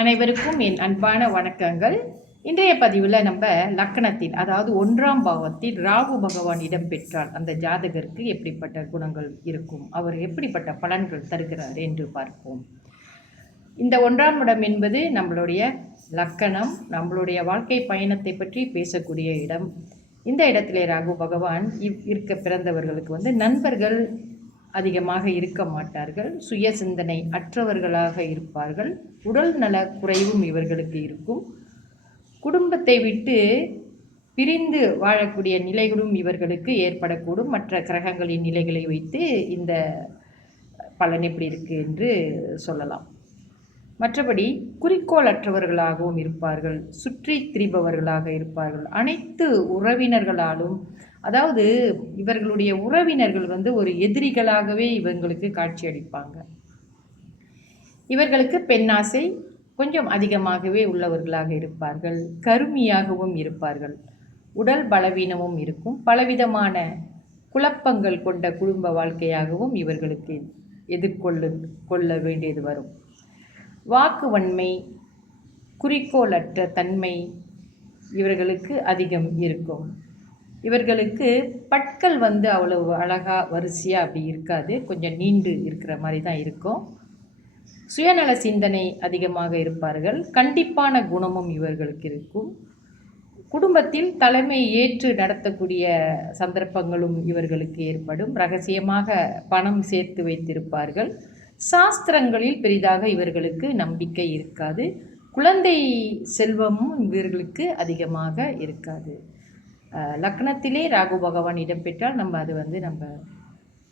அனைவருக்கும் என் அன்பான வணக்கங்கள். இன்றைய பதிவில் நம்ம லக்கணத்தில், அதாவது 1ஆம் பாவத்தில் ராகு பகவான் இடம் பெற்றால் அந்த ஜாதகருக்கு எப்படிப்பட்ட குணங்கள் இருக்கும், அவர் எப்படிப்பட்ட பலன்கள் தருகிறார் என்று பார்ப்போம். இந்த 1ஆம் இடம் என்பது நம்மளுடைய லக்கணம், நம்மளுடைய வாழ்க்கை பயணத்தை பற்றி பேசக்கூடிய இடம். இந்த இடத்திலே ராகு பகவான் இருக்க பிறந்தவர்களுக்கு நண்பர்கள் அதிகமாக இருக்க மாட்டார்கள், சுய சிந்தனை அற்றவர்களாக இருப்பார்கள், உடல் நல குறைவும் இவர்களுக்கு இருக்கும், குடும்பத்தை விட்டு பிரிந்து வாழக்கூடிய நிலைகளும் இவர்களுக்கு ஏற்படக்கூடும். மற்ற கிரகங்களின் நிலைகளை வைத்து இந்த பலன் எப்படி இருக்கு என்று சொல்லலாம். மற்றபடி குறிக்கோளற்றவர்களாகவும் இருப்பார்கள், சுற்றி திரிபவர்களாக இருப்பார்கள். அனைத்து உறவினர்களாலும், அதாவது இவர்களுடைய உறவினர்கள் ஒரு எதிரிகளாகவே இவங்களுக்கு காட்சி அளிப்பாங்க. இவர்களுக்கு பெண்ணாசை கொஞ்சம் அதிகமாகவே உள்ளவர்களாக இருப்பார்கள், கருமியாகவும் இருப்பார்கள், உடல் பலவீனமும் இருக்கும், பலவிதமான குழப்பங்கள் கொண்ட குடும்ப வாழ்க்கையாகவும் இவர்களுக்கு கொள்ள வேண்டியது வரும். வாக்குவன்மை, குறிக்கோளற்ற தன்மை இவர்களுக்கு அதிகம் இருக்கும். இவர்களுக்கு பற்கள் அவ்வளவு அழகாக வரிசையாக அப்படி இருக்காது, கொஞ்சம் நீண்டு இருக்கிற மாதிரி தான் இருக்கும். சுயநல சிந்தனை அதிகமாக இருப்பார்கள், கண்டிப்பான குணமும் இவர்களுக்கு இருக்கும். குடும்பத்தில் தலைமை ஏற்று நடத்தக்கூடிய சந்தர்ப்பங்களும் இவர்களுக்கு ஏற்படும். ரகசியமாக பணம் சேர்த்து வைத்திருப்பார்கள். சாஸ்திரங்களில் பெரிதாக இவர்களுக்கு நம்பிக்கை இருக்காது. குழந்தை செல்வமும் இவர்களுக்கு அதிகமாக இருக்காது. லக்னத்திலே ராகு பகவான் இடம்பெற்றால் நம்ம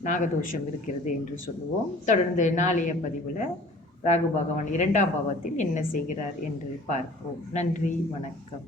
நாகதோஷம் இருக்கிறது என்று சொல்லுவோம். தொடர்ந்து நாளைய பதிவில் ராகு பகவான் 2ஆம் பாவத்தில் என்ன செய்கிறார் என்று பார்ப்போம். நன்றி, வணக்கம்.